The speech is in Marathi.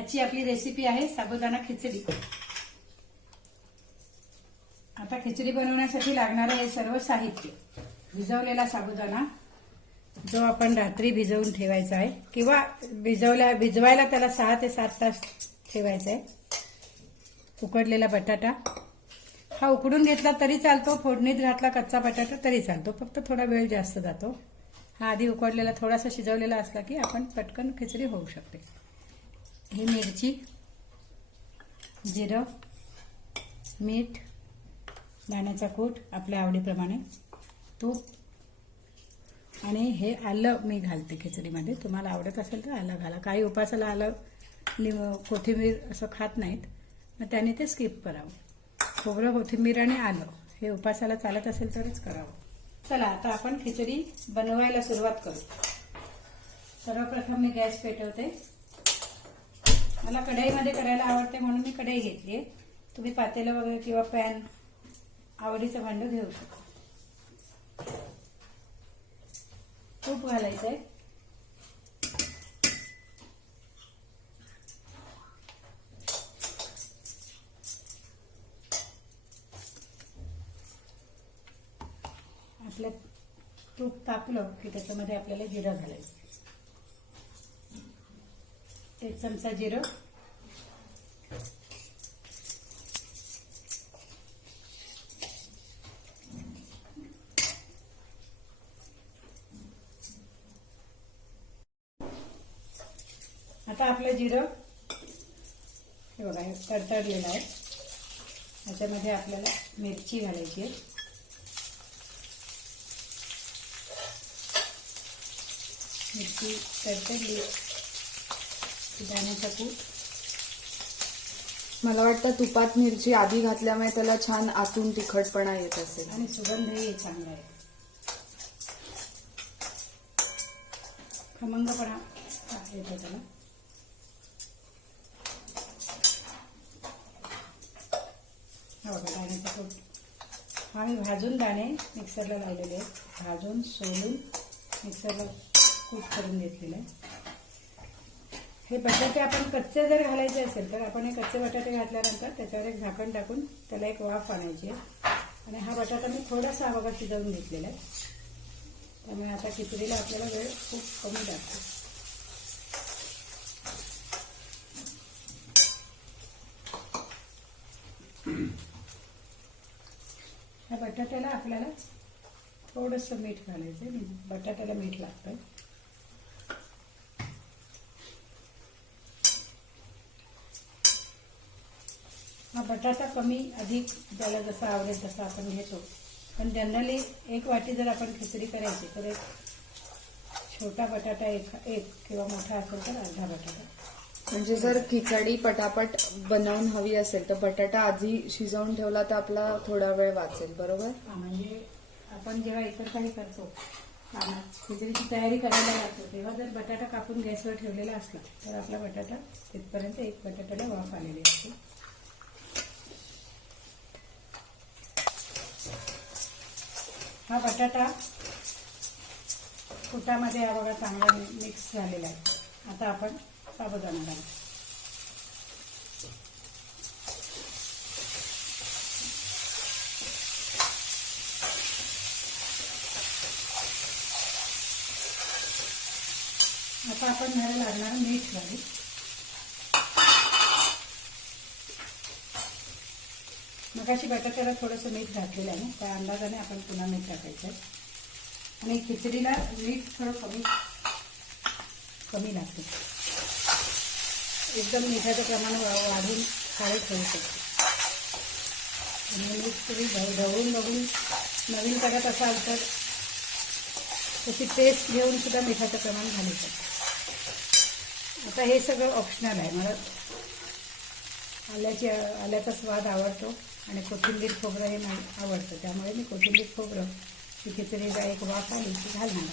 आजची आपली रेसिपी आहे साबुदाणा खिचडी। आता खिचडी बनवण्यासाठी लागणारे हे सर्व साहित्य, भिजवलेला साबुदाणा जो आपण रात्री भिजवून ठेवायचा आहे किंवा भिजवायला त्याला 6 ते 7 तास ठेवायचा आहे। उकडलेला बटाटा हा उकडून घेतला तरी चालतो, फोडणीत घातला कच्चा बटाटा तरी चालतो, फक्त थोडा वेळ जास्त जातो। हा आधी उकडलेला थोडासा शिजवलेला असला की आपण पटकन खिचडी होऊ शकते। ही मिरची, जिरं, मीठ, दाण्याचा कूट आपल्या आवडीप्रमाणे, तूप आणि हे आलं मी घालते खिचडीमध्ये। तुम्हाला आवडत असेल तर आलं घाला। काही उपासाला आलं कोथिंबीर असं खात नाहीत, मग त्याने ते स्किप करावं। खोबरं, कोथिंबीर आणि आलं हे उपासाला चालत असेल तरच करावं। चला आता आपण खिचडी बनवायला सुरुवात करू। सर्वप्रथम मी गॅस पेटवते। मला कढईमध्ये करायला आवडते म्हणून मी कढई घेतली आहे। तुम्ही पातेलं वगैरे किंवा पॅन आवडीचं भांडं घेऊ शकता। तूप घालायचं आहे। आपलं तूप तापलं की त्याच्यामध्ये आपल्याला जिरं घालायचं। 1 चमचा जिरं, आता आपलं जिरं हे बघा हे तडतडलेलं आहे। त्याच्यामध्ये आपल्याला मिरची घालायची आहे। मिरची तडतडली, दाण्याचा कूट। मला वाटतं तुपात मिरची आधी घातल्यामुळे त्याला छान आतून तिखटपणा येत असेल आणि सुगंधही चांगला आहे, खमंगपणा येतो त्याला। हा बघा दाण्याचा कूट आम्ही भाजून दाणे मिक्सरला लावलेले आहेत, भाजून सोलून मिक्सरला कूट करून घेतलेलं आहे। हे बटाटे आपण कच्चे जर घालायचे असेल तर आपण हे कच्चे बटाटे घातल्यानंतर त्याच्यावर एक झाकण टाकून त्याला एक वाफ आणायची आहे। आणि हा बटाटा मी थोडासा बघा शिजवून घेतलेला आहे, त्यामुळे आता खिचडीला आपल्याला वेळ खूप कमी लागतो। ह्या बटाट्याला आपल्याला थोडंसं मीठ घालायचं आहे, बटाट्याला मीठ लागतं। हा बटाटा कमी अधिक ज्याला जसा आवडेल तसा आपण घेतो, पण जनरली 1 वाटी जर आपण खिचडी करायची तर एक छोटा बटाटा एक किंवा मोठा असेल तर अर्धा बटाटा। म्हणजे जर खिचडी पटापट बनवून हवी असेल तर बटाटा आधी शिजवून ठेवला तर आपला थोडा वेळ वाचेल, बरोबर? म्हणजे आपण जेव्हा इतर काही करतो, खिचडीची तयारी करायला लागतो, तेव्हा जर बटाटा कापून गॅसवर ठेवलेला असला तर आपला बटाटा तिथपर्यंत एक बटाट्याला वाफ आलेली असते। हा बटाटा कुटामध्ये हा बघा चांगला मिक्स झालेला आहे। आता आपण साबुदाणा घालू। आता आपण ह्याला लागणार मीठ घालू। मगाशी बटाट्याला थोडंसं मीठ घातलेलं आहे ना, त्या अंदाजाने आपण पुन्हा मीठ टाकायचं आहे। आणि खिचडीला मीठ थोडं कमी लागतं, एकदम मिठाचं प्रमाण वाढून खायला ठेवू शकतो। आणि मीठ तुम्ही ढवळून बघून नवीन करत असाल तर त्याची टेस्ट घेऊन सुद्धा मिठाचं प्रमाण घालू शकतो। आता हे सगळं ऑप्शनल आहे। मला आल्याचा स्वाद आवडतो आणि कोथिंबीर खोबरं हे आवडतं, त्यामुळे मी कोथिंबीर खोबरं ही खिचडीला एक वाफ आली की घालणार।